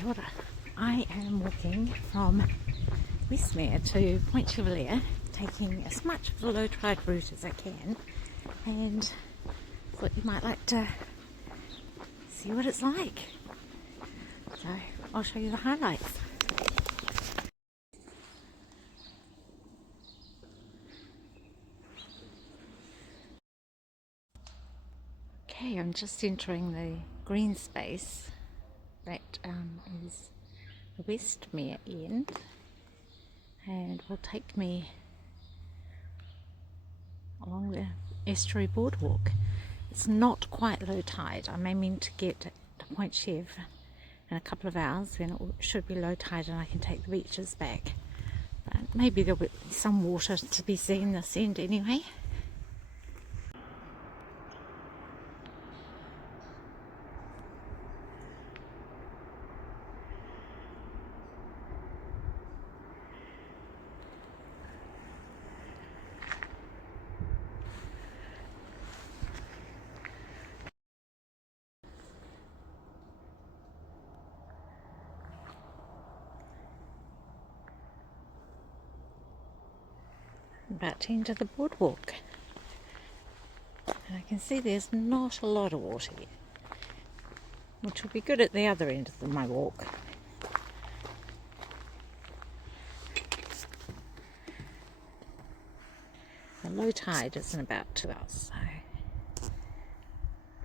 Kia ora. I am walking from Westmere to Point Chevalier, taking as much of the low tide route as I can, and thought you might like to see what it's like. So I'll show you the highlights. Okay, I'm just entering the green space that is the Westmere end, and will take me along the estuary boardwalk. It's not quite low tide. I'm aiming to get to Point Chev in a couple of hours, then it should be low tide and I can take the beaches back. But maybe there'll be some water to be seen this end anyway. About to enter the boardwalk, and I can see there's not a lot of water yet, which will be good at the other end of my walk. The low tide isn't about 2 hours, so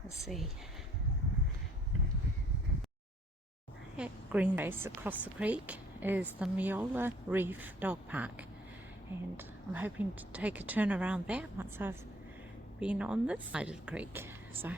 we'll see. That green base across the creek is the Meola Reef dog park, and I'm hoping to take a turn around there once I've been on this side of the creek. So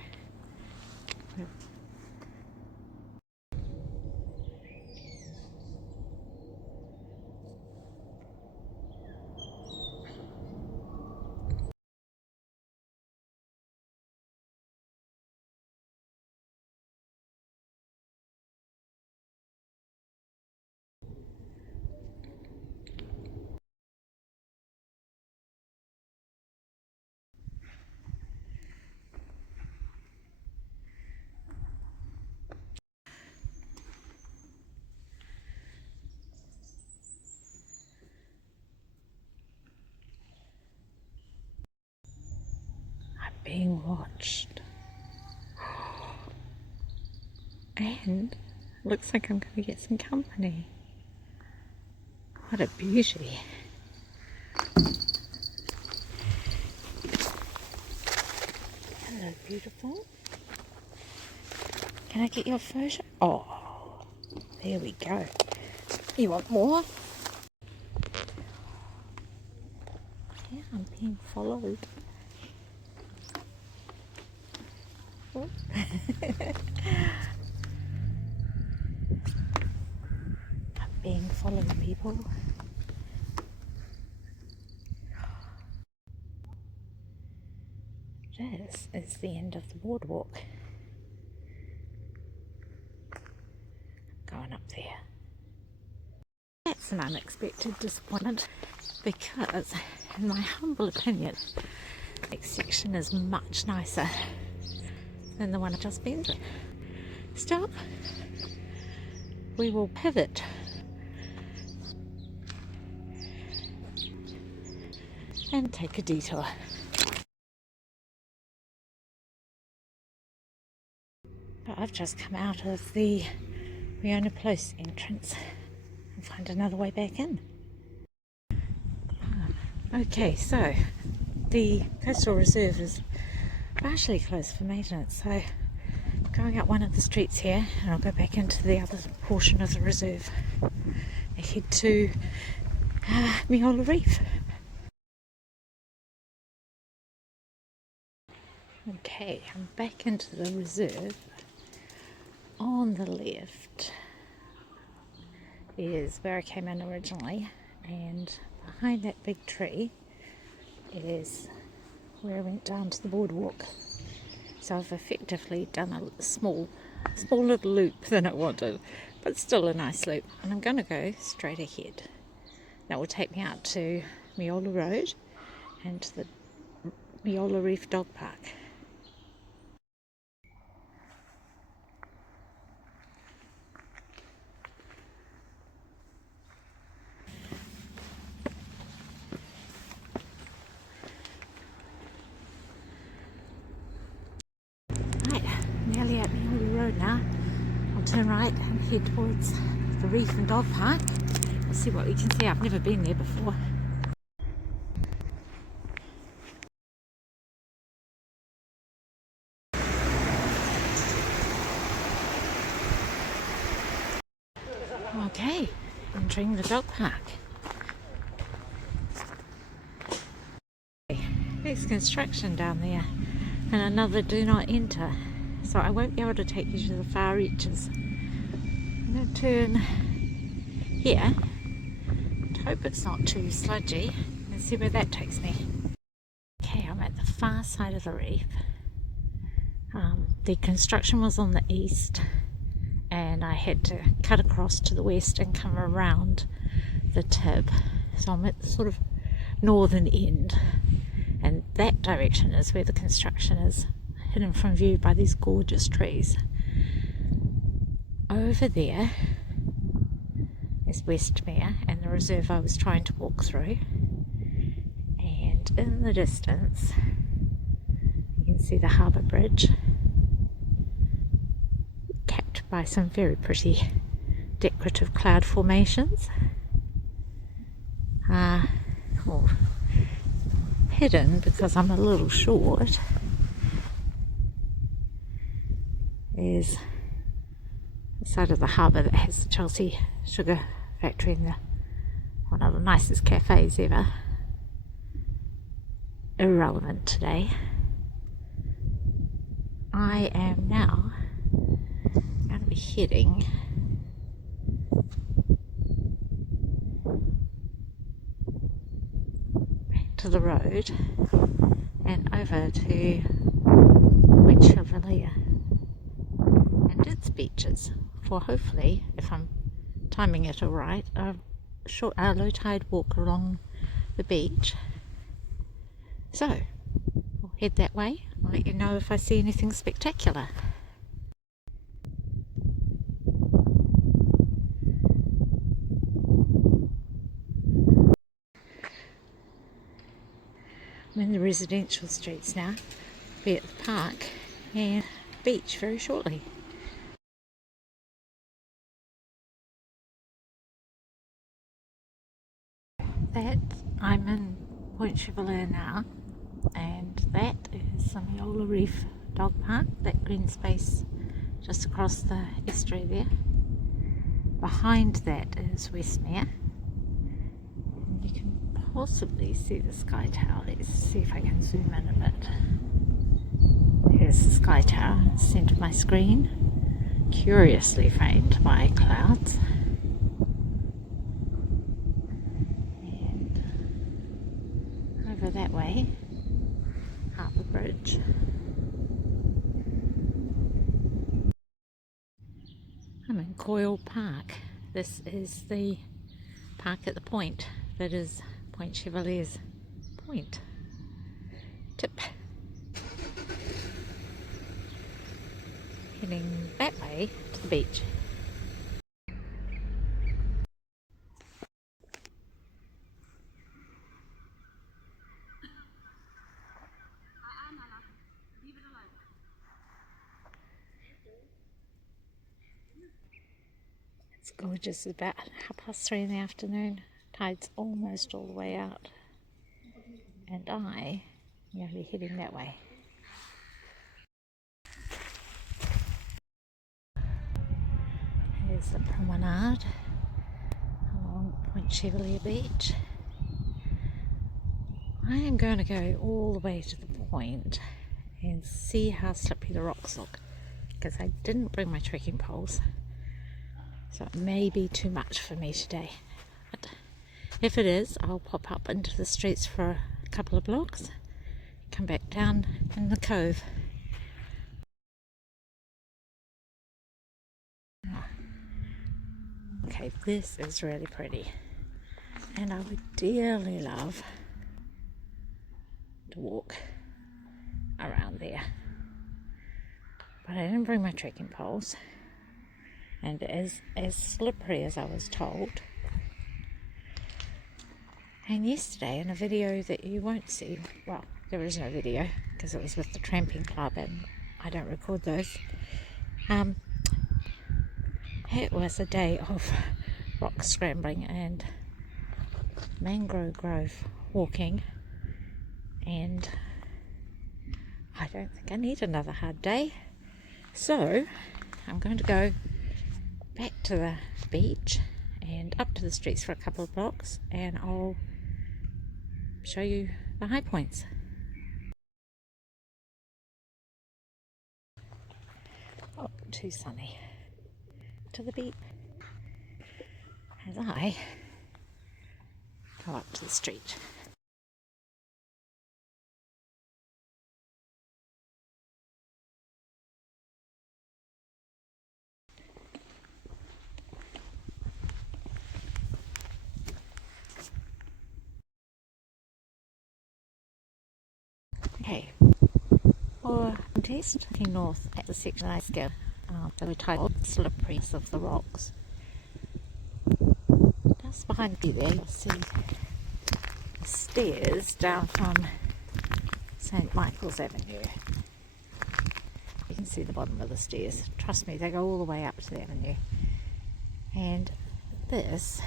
being watched, and looks like I'm going to get some company. What a beauty. Hello, beautiful. Can I get your photo? Oh, there we go. You want more? Yeah, I'm being followed. Oh. I'm being followed, people. This is the end of the boardwalk. Going up there. That's an unexpected disappointment, because in my humble opinion, the next section is much nicer than the one I've just been through. Still, we will pivot and take a detour. I've just come out of the Weona Place entrance and find another way back in. Okay, so the coastal reserve is partially closed for maintenance, so I'm going up one of the streets here and I'll go back into the other portion of the reserve and head to Meola Reef. Okay, I'm back into the reserve. On the left is where I came in originally, and behind that big tree is where I went down to the boardwalk. So I've effectively done a small little loop than I wanted, but still a nice loop, and I'm going to go straight ahead. That will take me out to Meola Road and to the Meola Reef dog park. Right, nearly at Meola Road now. I'll turn right and head towards the reef and dog park. We'll see what we can see. I've never been there before. Okay, entering the dog park. There's construction down there and another do not enter, so I won't be able to take you to the far reaches. I'm going to turn here and hope it's not too sludgy and see where that takes me. Okay, I'm at the far side of the reef. The construction was on the east and I had to cut across to the west and come around the tip, so I'm at the sort of northern end, and that direction is where the construction is, hidden from view by these gorgeous trees. Over there is Westmere and the reserve I was trying to walk through, and in the distance you can see the harbour bridge, capped by some very pretty decorative cloud formations. Hidden because I'm a little short is the side of the harbour that has the Chelsea sugar factory and one of the nicest cafes ever. Irrelevant today. I am now going to be heading back to the road and over to Point Chevalier and its beaches for, hopefully, if I'm timing it all right, a low tide walk along the beach. So I'll head that way. I'll let you know if I see anything spectacular. I'm in the residential streets now. I'll be at the park and beach very shortly. I'm in Point Chevalier now, and that is the Meola Reef dog park, that green space just across the estuary there. Behind that is Westmere, and you can possibly see the Sky Tower. Let's see if I can zoom in a bit. There's the Sky Tower in the centre of my screen, curiously framed by clouds. And over that way, Harbour Bridge. I'm in Coyle Park. This is the park at the point that is Point Chevalier's point tip. Heading that way to the beach. It's gorgeous. It's about 3:30 in the afternoon. Tide's almost all the way out, and I am going to be heading that way. Here's the promenade along Point Chevalier Beach. I am going to go all the way to the point and see how slippery the rocks look, because I didn't bring my trekking poles, so it may be too much for me today. But if it is, I'll pop up into the streets for a couple of blocks, come back down in the cove. Okay, this is really pretty, and I would dearly love to walk around there, but I didn't bring my trekking poles, and it is as slippery as I was told. And yesterday, in a video that you won't see, well, there is no video because it was with the tramping club, and I don't record those. It was a day of rock scrambling and mangrove grove walking, and I don't think I need another hard day, so I'm going to go back to the beach and up to the streets for a couple of blocks, and I'll show you the high points. Oh, too sunny. To the beach as I go up to the street. Okay, for test, looking north at the section I scale, the tidal slipperiness of the rocks. Just behind you there, you'll see the stairs down from St. Michael's Avenue. You can see the bottom of the stairs. Trust me, they go all the way up to the avenue. And this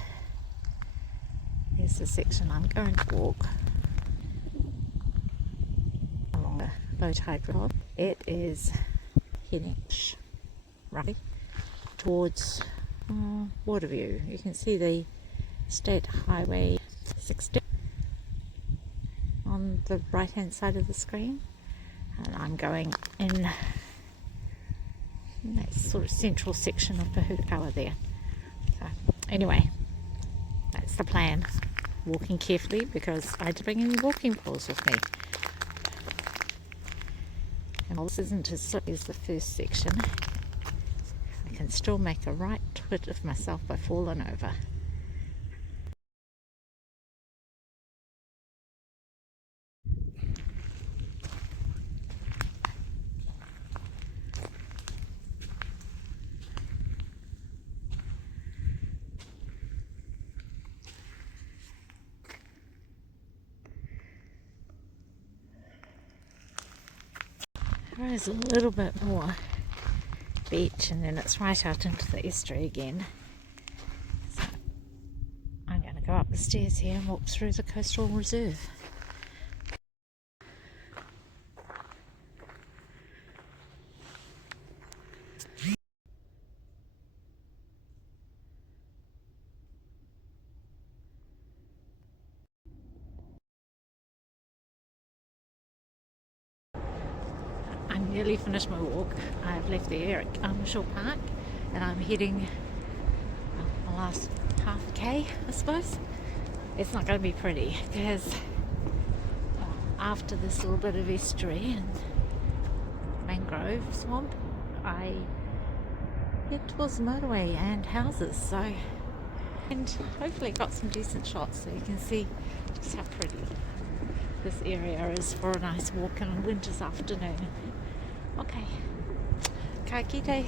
is the section I'm going to walk along the low tide road. It is heading roughly towards Waterview. You can see the State Highway 60 on the right hand side of the screen, and I'm going in that sort of central section of Pahukawa there. So anyway, that's the plan. Walking carefully because I didn't bring any walking poles with me. And while this isn't as slippy as the first section, I can still make a right twit of myself by falling over. There is a little bit more beach and then it's right out into the estuary again. So I'm going to go up the stairs here and walk through the coastal reserve. I'm nearly finished my walk. I've left the air at Shore Park and I'm heading the last half a K, I suppose. It's not going to be pretty because after this little bit of estuary and mangrove swamp, I head towards the motorway and houses. And hopefully got some decent shots so you can see just how pretty this area is for a nice walk on a winter's afternoon. Okay, ka kite.